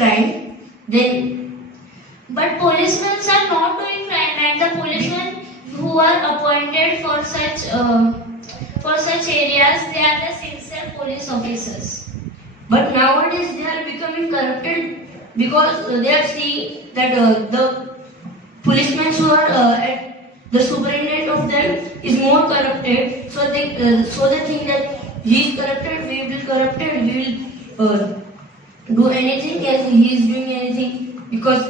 crime, then But policemen are not doing crime, and the policemen who are appointed for such areas, they are the sincere police officers. but nowadays they are becoming corrupted because they are seeing that the policemen who are at the superintendent of them is more corrupted. So they think that he is corrupted, we will corrupted, we will do anything as he is doing anything because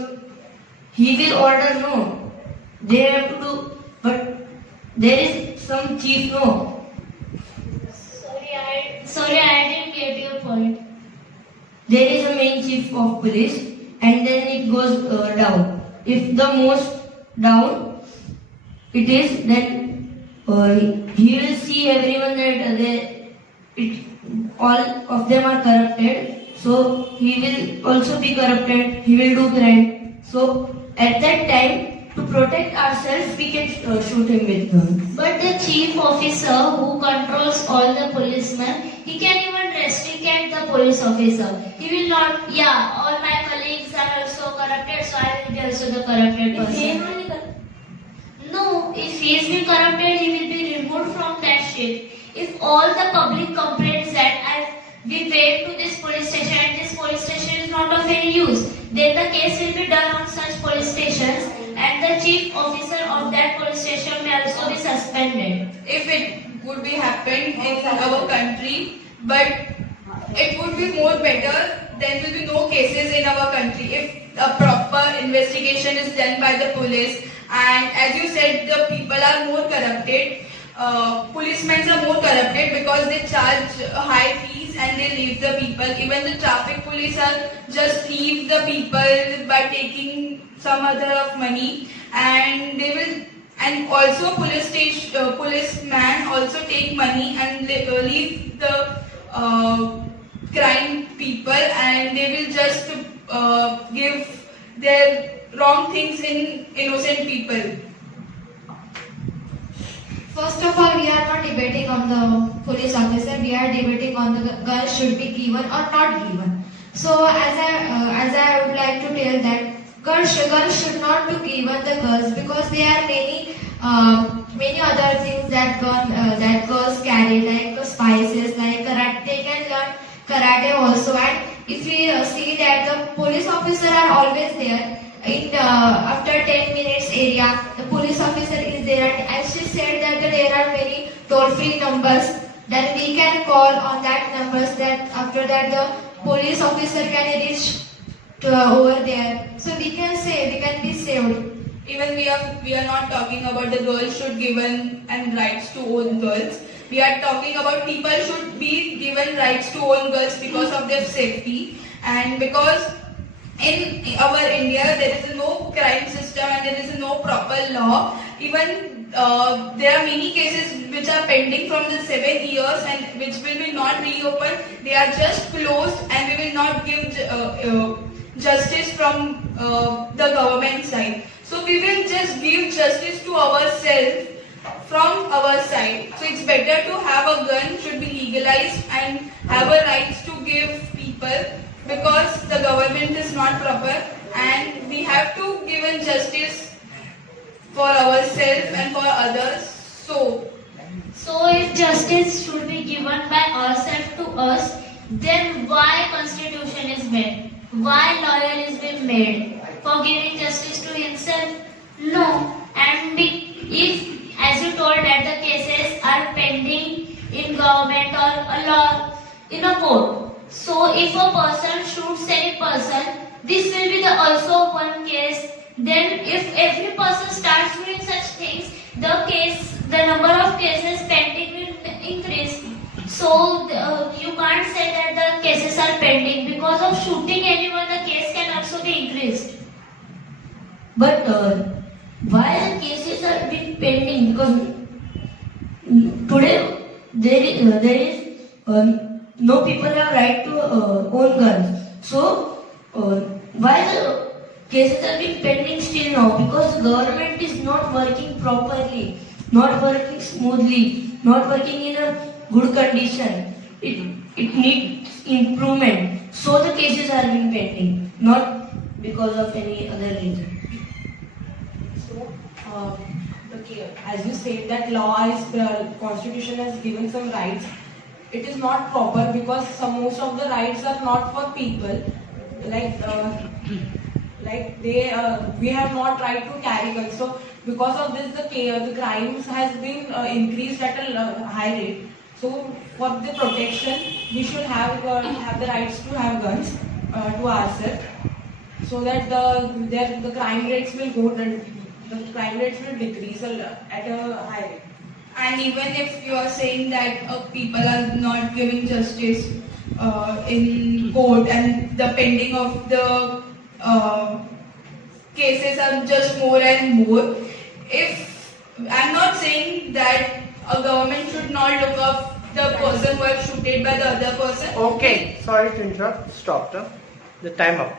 he will order no. They have to do, but there is some chief no. Sorry, I didn't get your point. There is a main chief of police, and then it goes down. If the most down it is, then he will see everyone that all of them are corrupted. So he will also be corrupted. He will do crime. So at that time, to protect ourselves, we can shoot him with gun. But the chief officer who controls all the policemen, he can even restrict the police officer. He will not, all my colleagues are also corrupted, so I will be also the corrupted person. No, if he is being corrupted, he will be removed from that shift. If all the public complaints that we wait to this police station and this police station is not of any use, then the case will be done on such police stations and the chief officer of that police station may also be suspended. If it would be happened in our country, but it would be more better. There will be no cases in our country if a proper investigation is done by the police. And as you said, the people are more corrupted. Policemen are more corrupted because they charge high fees and they leave the people. Even the traffic police are just leave the people by taking some other of money, and they will. And also policeman also take money and leave the crime people, and they will just give their wrong things in innocent people. First of all, we are not debating on the police officer. We are debating on the girls should be given or not given. So, as I would like to tell that girls should not be given the girls because there are many other things that girls carry, like spices, like karate. They can learn karate also. And if we see that the police officer are always there. After 10 minutes area, the police officer is there, and as she said that there are many toll-free numbers that we can call on that numbers, that after that the police officer can reach over there. So we can be saved. Even we are not talking about the girls should given and rights to own girls. We are talking about people should be given rights to own girls because of their safety, and because in our India there is no crime system and there is no proper law. Even there are many cases which are pending from the 7 years and which will be not reopened. They are just closed and we will not give justice from the government side. So we will just give justice to ourselves from our side. So it's better to have a gun, should be legalized, and have a rights to give people, because the government is not proper, and we have to give in justice for ourselves and for others. So if justice should be given by ourselves to us, then why constitution is made? Why lawyer is being made? For giving justice to himself? No. And if, as you told, that the cases are pending in government or a law in a court. So if a person shoots any person, this will be also one case. Then if every person starts doing such things, the number of cases pending will increase. So you can't say that the cases are pending. Because of shooting anyone, the case can also be increased. But why the cases are being pending? Because today there is no people have right to own guns. So why the cases are being pending still now? Because government is not working properly, not working smoothly, not working in a good condition. It needs improvement. so the cases are being pending, not because of any other reason. So, as you said that law is constitution has given some rights. It is not proper because most of the rights are not for people. We have not right to carry guns. So because of this, the crimes has been increased at a high rate. So for the protection, we should have the rights to have guns to ourselves, so that the crime rates will go down. The crime rates will decrease at a high rate. And even if you are saying that people are not giving justice in court and the pending of the cases are just more and more, if I'm not saying that a government should not look up the person who was shooted by the other person. Okay, sorry to interrupt. Stop the time up.